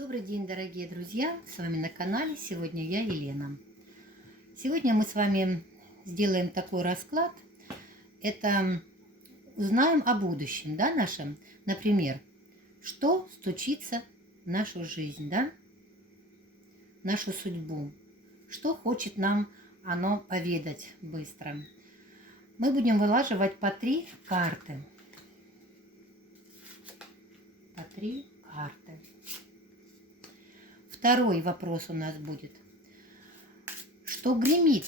Добрый день, дорогие друзья! С вами на канале сегодня я, Елена. Сегодня мы с вами сделаем такой расклад. Это узнаем о будущем, да, нашем. Например, что стучится в нашу жизнь, да, в нашу судьбу. Что хочет нам оно поведать быстро. Мы будем вылаживать по 3 карты. По 3 карты. Второй вопрос у нас будет. Что гремит?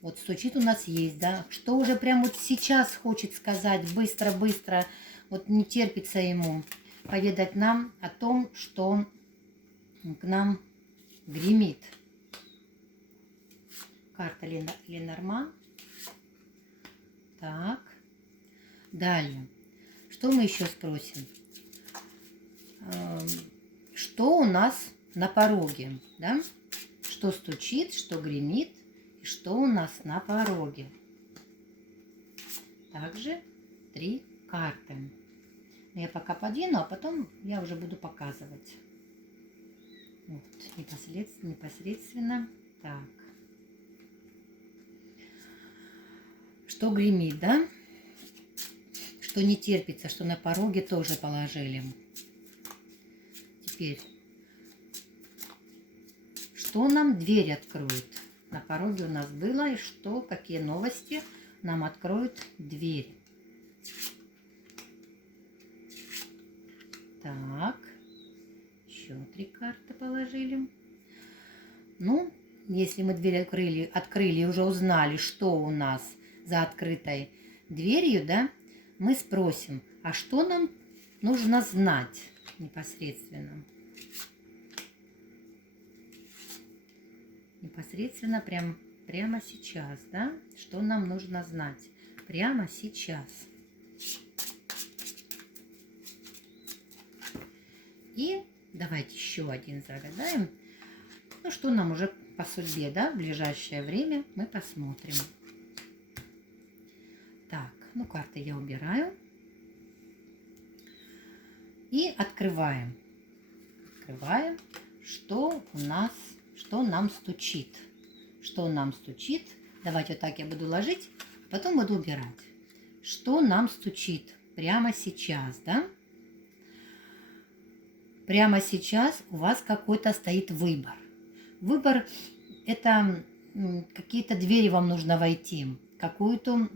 Вот стучит у нас есть, да? Что уже прямо вот сейчас хочет сказать, быстро-быстро, вот не терпится ему поведать нам о том, что к нам гремит. Карта Ленорман. Так. Далее. Что мы еще спросим? Что у нас на пороге, да? Что стучит, что гремит, и что у нас на пороге. Также 3 карты. Я пока подвину, а потом я уже буду показывать. Вот, непосредственно. Так. Что гремит, да? Что не терпится, что на пороге тоже положили. Теперь. Что нам дверь откроет? На пороге у нас было, и что, какие новости нам откроет дверь. Так, еще 3 карты положили. Ну, если мы дверь открыли и уже узнали, что у нас за открытой дверью, да, мы спросим, а что нам нужно знать непосредственно? Непосредственно прямо сейчас, да? Что нам нужно знать прямо сейчас. И давайте еще один загадаем. Ну, что нам уже по судьбе, да, в ближайшее время мы посмотрим. Так, ну, карты я убираю. И открываем. Открываем, что у нас... Что нам стучит? Что нам стучит? Давайте вот так я буду ложить, потом буду убирать. Что нам стучит прямо сейчас, да? Прямо сейчас у вас какой-то стоит выбор. Выбор – это какие-то двери вам нужно войти, какую-то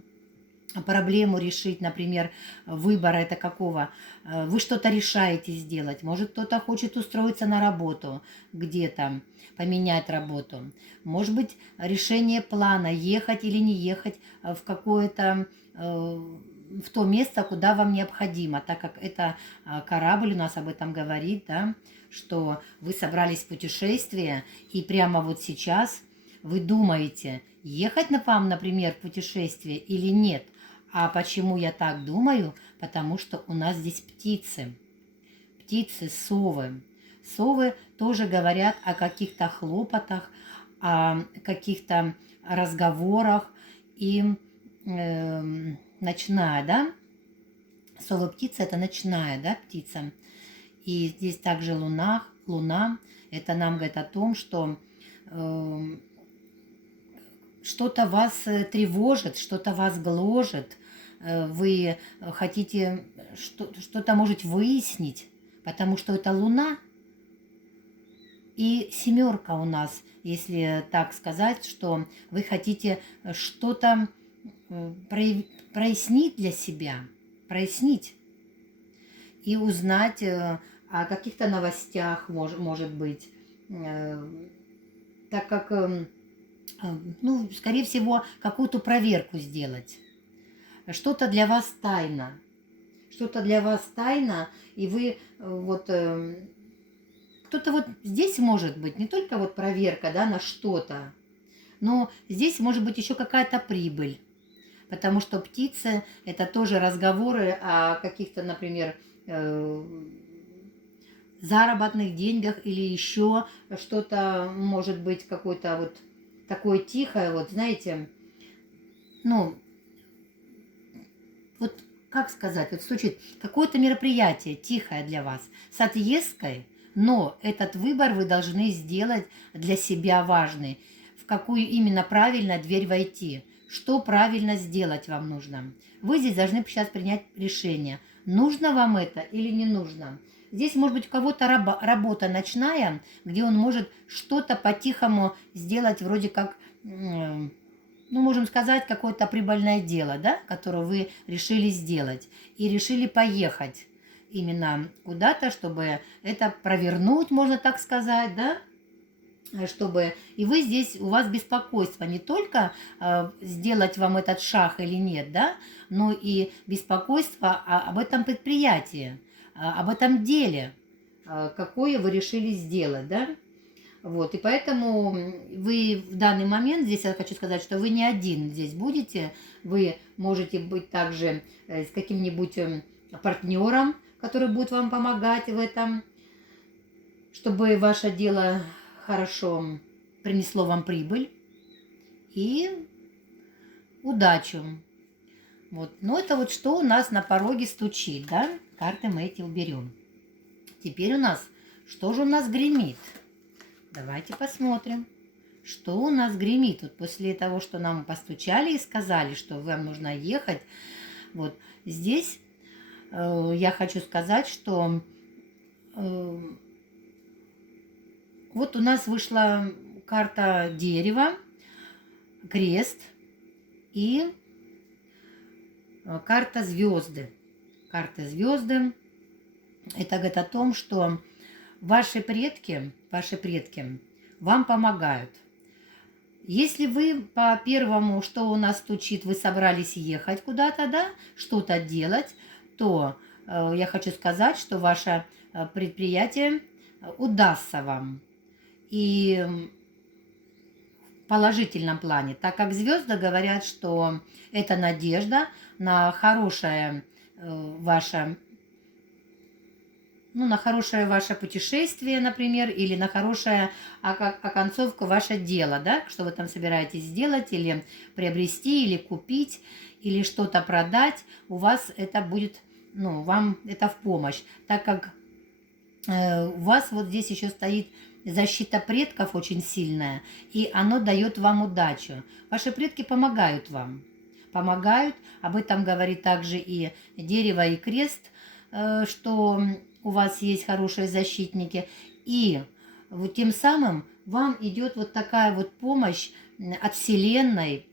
проблему решить, например, выбора это какого. Вы что-то решаете сделать. Может, кто-то хочет устроиться на работу где-то, поменять работу. Может быть, решение плана, ехать или не ехать в какое-то, в то место, куда вам необходимо, так как это корабль у нас об этом говорит, да, что вы собрались в путешествие, и прямо вот сейчас вы думаете, ехать вам, например, в путешествие или нет. А почему я так думаю? Потому что у нас здесь птицы. Птицы, совы. Совы тоже говорят о каких-то хлопотах, о каких-то разговорах. И ночная, да? Совы-птица – это ночная, да, птица. И здесь также луна. Луна – это нам говорит о том, что что-то вас тревожит, что-то вас гложет, вы хотите что-то, может, выяснить, потому что это Луна. И 7 у нас, если так сказать, что вы хотите что-то прояснить для себя, прояснить и узнать о каких-то новостях, может быть, так как... ну, скорее всего, какую-то проверку сделать. Что-то для вас тайна. Что-то для вас тайна, и вы вот... кто-то вот здесь может быть, не только вот проверка, да, на что-то, но здесь может быть еще какая-то прибыль. Потому что птицы – это тоже разговоры о каких-то, например, заработных деньгах или еще что-то, может быть, какой-то вот такое тихое, вот, знаете, ну, вот, как сказать, вот стучит какое-то мероприятие тихое для вас, с отъездкой, Но этот выбор вы должны сделать для себя важный. В какую именно правильно дверь войти. Что правильно сделать вам нужно. Вы здесь должны сейчас принять решение. Нужно вам это или не нужно. Здесь может быть у кого-то работа ночная, где он может что-то по-тихому сделать, вроде как, ну, можем сказать, какое-то прибыльное дело, да, которое вы решили сделать. И решили поехать именно куда-то, чтобы это провернуть, можно так сказать, да, чтобы... И вы здесь, у вас беспокойство не только сделать вам этот шаг или нет, да, но и беспокойство об этом предприятии, об этом деле, какое вы решили сделать, да. Вот, и поэтому вы в данный момент, здесь я хочу сказать, что вы не один здесь будете, вы можете быть также с каким-нибудь партнером, который будет вам помогать в этом, чтобы ваше дело хорошо принесло вам прибыль и удачу. Вот. Но это вот что у нас на пороге стучит, да? Карты мы эти уберем. Теперь у нас, что же у нас гремит? Давайте посмотрим, что у нас гремит. Вот после того, что нам постучали и сказали, что вам нужно ехать, вот здесь я хочу сказать, что вот у нас вышла карта дерева, крест и карта звезды. Карта звезды. Это говорит о том, что ваши предки вам помогают. Если вы по первому, что у нас стучит, вы собрались ехать куда-то, да, что-то делать, то я хочу сказать, что ваше предприятие удастся вам. И в положительном плане, так как звезды говорят, что это надежда на хорошее ваше, ну, на хорошее ваше путешествие, например, или на хорошее оконцовку ваше дело, да, что вы там собираетесь сделать, или приобрести, или купить, или что-то продать, у вас это будет, ну, вам это в помощь, так как у вас вот здесь еще стоит защита предков очень сильная, и оно дает вам удачу. Ваши предки помогают вам. Помогают, об этом говорит также и дерево, и крест, что у вас есть хорошие защитники. И вот тем самым вам идет вот такая вот помощь от Вселенной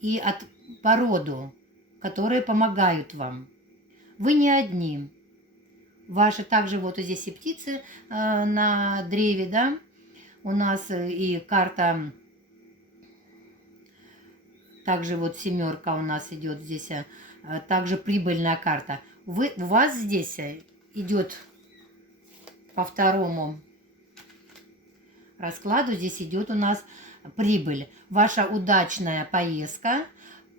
и от породу, которые помогают вам. Вы не одни. Ваши также вот здесь и птицы на древе, да, у нас и карта, также вот семерка у нас идет здесь, также прибыльная карта. У вас здесь идет по второму раскладу, здесь идет у нас прибыль. Ваша удачная поездка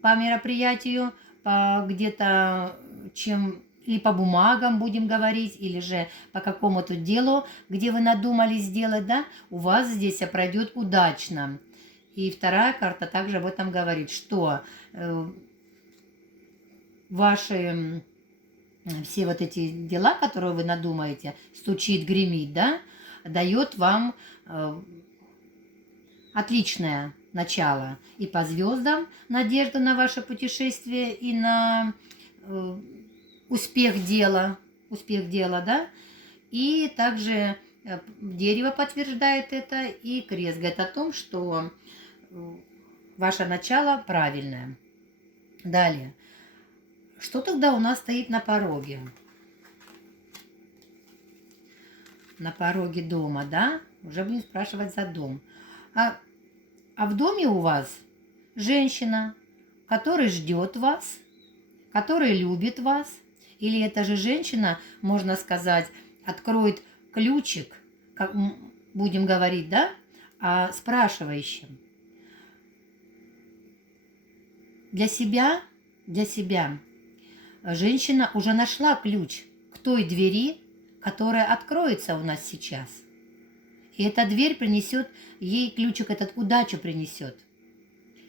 по мероприятию, по где-то чем... или по бумагам будем говорить, или же по какому-то делу, где вы надумали сделать, да, у вас здесь пройдет удачно. И вторая карта также об этом говорит, что ваши все вот эти дела, которые вы надумаете, стучит, гремит, да, дает вам отличное начало. И по звездам надежда на ваше путешествие и на... успех дела, да, и также дерево подтверждает это, и крест говорит о том, что ваше начало правильное. Далее, что тогда у нас стоит на пороге? На пороге дома, да, уже будем спрашивать за дом. А в доме у вас женщина, которая ждет вас, которая любит вас, или эта же женщина, можно сказать, откроет ключик, как будем говорить, да, спрашивающим. Для себя женщина уже нашла ключ к той двери, которая откроется у нас сейчас. И эта дверь принесет, ей ключик этот удачу принесет.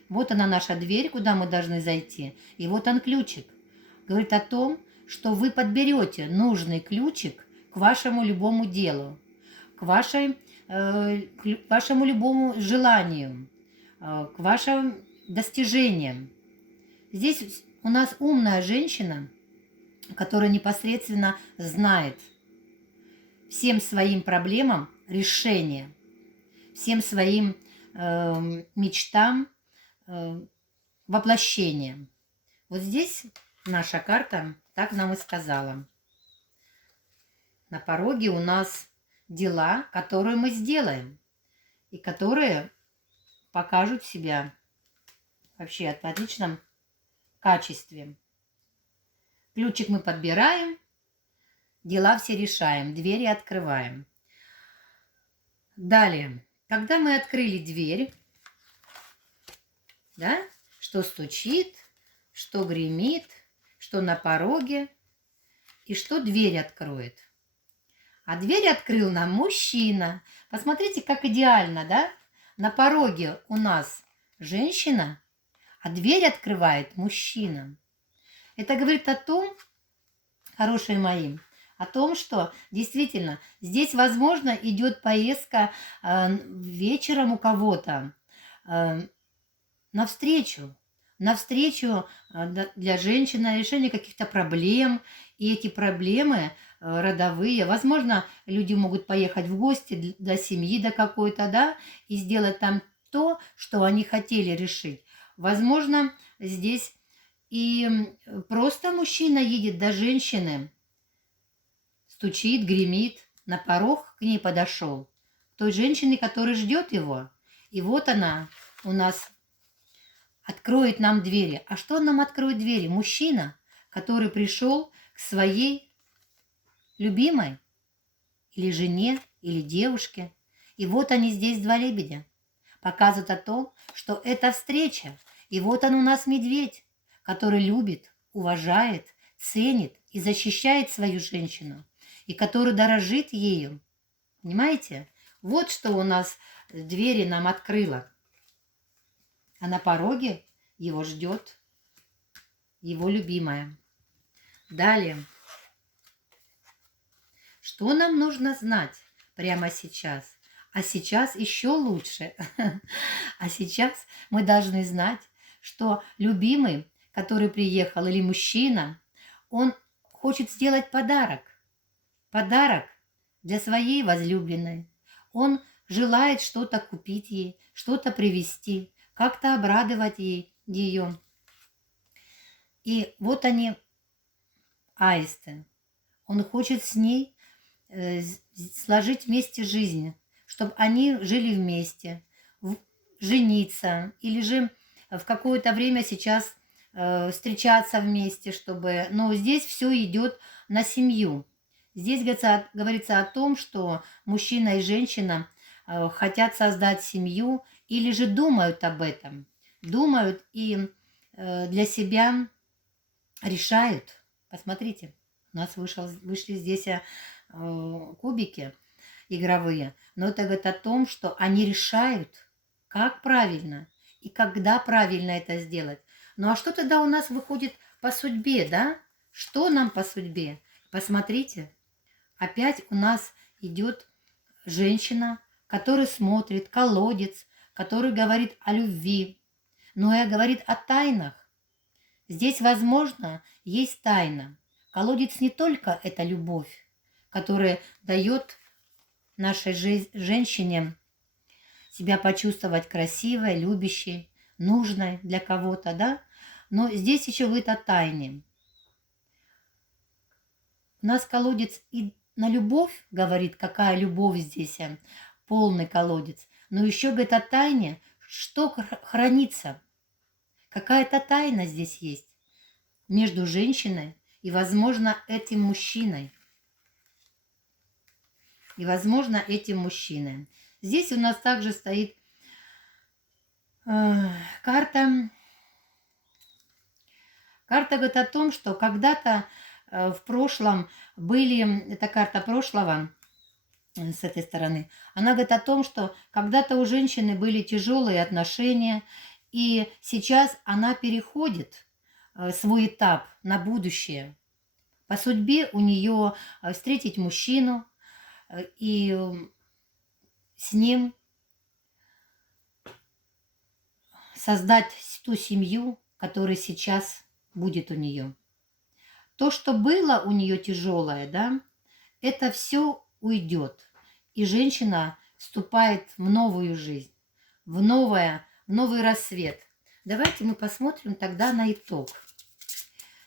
Вот она наша дверь, куда мы должны зайти, и вот он ключик. Говорит о том, что вы подберете нужный ключик к вашему любому делу. к вашему любому желанию, к вашим достижениям. Здесь у нас умная женщина, которая непосредственно знает всем своим проблемам решение, всем своим мечтам воплощение. Вот здесь наша карта так нам и сказала. На пороге у нас дела, которые мы сделаем, и которые покажут себя вообще в отличном качестве. Ключик мы подбираем, дела все решаем, двери открываем. Далее, когда мы открыли дверь, да, что стучит, что гремит, что на пороге и что дверь откроет. А дверь открыл нам мужчина. Посмотрите, как идеально, да? На пороге у нас женщина, а дверь открывает мужчина. Это говорит о том, хорошие мои, о том, что действительно здесь, возможно, идет поездка вечером у кого-то навстречу для женщины, решение каких-то проблем. И эти проблемы родовые, возможно, люди могут поехать в гости до семьи, до какой-то, да, и сделать там то, что они хотели решить. Возможно, здесь и просто мужчина едет до женщины, стучит, гремит, на порог к ней подошел, той женщине, которая ждет его. И вот она у нас откроет нам двери. А что нам откроет двери? Мужчина, который пришел к своей любимой, или жене, или девушке. И вот они здесь, два лебедя, показывают о том, что это встреча. И вот он у нас медведь, который любит, уважает, ценит и защищает свою женщину, и который дорожит ею. Понимаете? Вот что у нас двери нам открыло. А на пороге его ждет его любимая. Далее. Что нам нужно знать прямо сейчас? А сейчас еще лучше. А сейчас мы должны знать, что любимый, который приехал, или мужчина, он хочет сделать подарок. Подарок для своей возлюбленной. Он желает что-то купить ей, что-то привезти, как-то обрадовать ее. И вот они, аисты. Он хочет с ней сложить вместе жизнь, чтобы они жили вместе, жениться, или же в какое-то время сейчас встречаться вместе, чтобы... Но здесь все идет на семью. Здесь говорится о том, что мужчина и женщина хотят создать семью, или же думают об этом. Думают и для себя решают. Посмотрите, у нас вышли здесь кубики игровые, но это говорит о том, что они решают, как правильно и когда правильно это сделать. Ну а что тогда у нас выходит по судьбе, да? Что нам по судьбе? Посмотрите, опять у нас идет женщина, которая смотрит, колодец, который говорит о любви, но и говорит о тайнах. Здесь, возможно, есть тайна. Колодец не только это любовь, которая дает нашей женщине себя почувствовать красивой, любящей, нужной для кого-то, да? Но здесь еще говорит о тайне. У нас колодец и на любовь говорит, какая любовь здесь, полный колодец. Но еще говорит о тайне, что хранится. Какая-то тайна здесь есть между женщиной и, возможно, этим мужчиной. Здесь у нас также стоит карта. Карта говорит о том, что когда-то в прошлом были... Это карта прошлого с этой стороны. Она говорит о том, что когда-то у женщины были тяжелые отношения, и сейчас она переходит свой этап на будущее. По судьбе у нее встретить мужчину, и с ним создать ту семью, которая сейчас будет у нее. То, что было у нее тяжелое, да, это все уйдет. И женщина вступает в новую жизнь, в новый рассвет. Давайте мы посмотрим тогда на итог.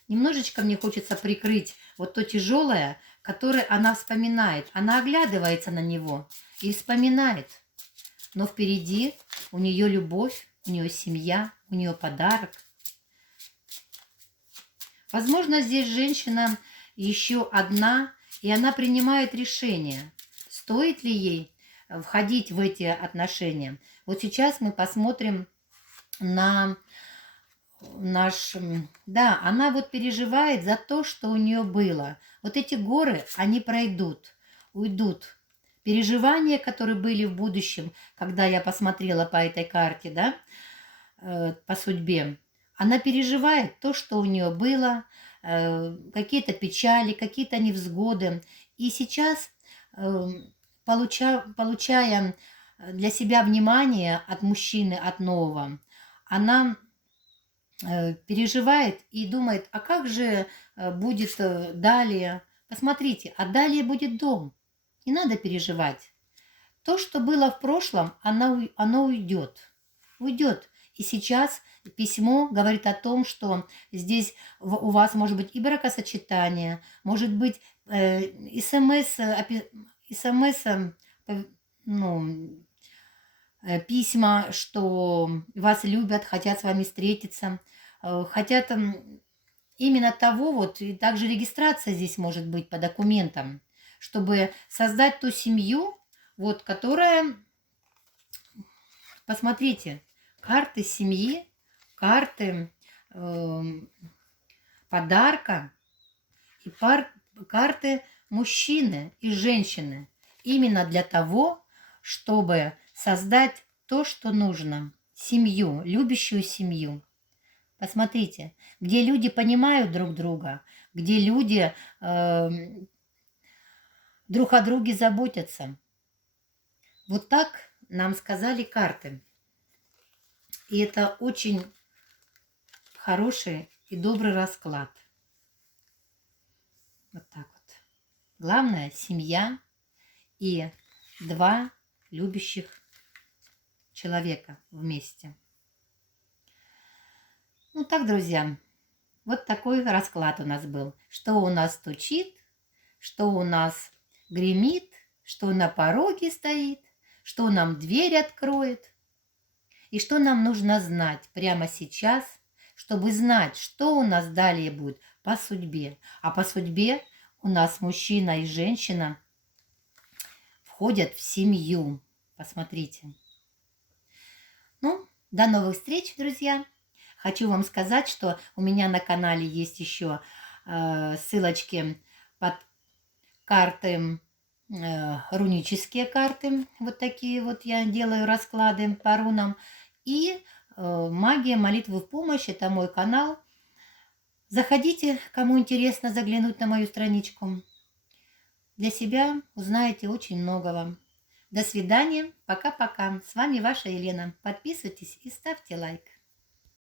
Немножечко мне хочется прикрыть вот то тяжелое, которое она вспоминает. Она оглядывается на него и вспоминает. Но впереди у нее любовь, у нее семья, у нее подарок. Возможно, здесь женщина еще одна, и она принимает решение, стоит ли ей входить в эти отношения. Вот сейчас мы посмотрим на наш... Да, она вот переживает за то, что у нее было. Вот эти горы, они пройдут, уйдут. Переживания, которые были в будущем, когда я посмотрела по этой карте, да, по судьбе, она переживает то, что у нее было, какие-то печали, какие-то невзгоды. И сейчас, получая для себя внимание от мужчины, от нового, она переживает и думает, а как же будет далее? Посмотрите, а далее будет дом. Не надо переживать. То, что было в прошлом, оно уйдет. Уйдет. И сейчас письмо говорит о том, что здесь у вас может быть и бракосочетание, может быть письма, что вас любят, хотят с вами встретиться, хотят именно того, вот, и также регистрация здесь может быть по документам, чтобы создать ту семью, вот, которая, посмотрите, карты семьи, карты подарка и карты мужчины и женщины. Именно для того, чтобы создать то, что нужно. Семью, любящую семью. Посмотрите, где люди понимают друг друга, где люди друг о друге заботятся. Вот так нам сказали карты. И это очень хороший и добрый расклад. Вот так вот. Главное, семья и два любящих человека вместе. Ну так, друзья, вот такой расклад у нас был. Что у нас стучит, что у нас гремит, что на пороге стоит, что нам дверь откроет. И что нам нужно знать прямо сейчас, чтобы знать, что у нас далее будет по судьбе. А по судьбе у нас мужчина и женщина входят в семью. Посмотрите. Ну, до новых встреч, друзья. Хочу вам сказать, что у меня на канале есть еще ссылочки под карты, рунические карты. Вот такие вот я делаю расклады по рунам. И магия молитвы в помощь. Это мой канал. Заходите, кому интересно заглянуть на мою страничку. Для себя узнаете очень многого. До свидания. Пока-пока. С вами ваша Елена. Подписывайтесь и ставьте лайк.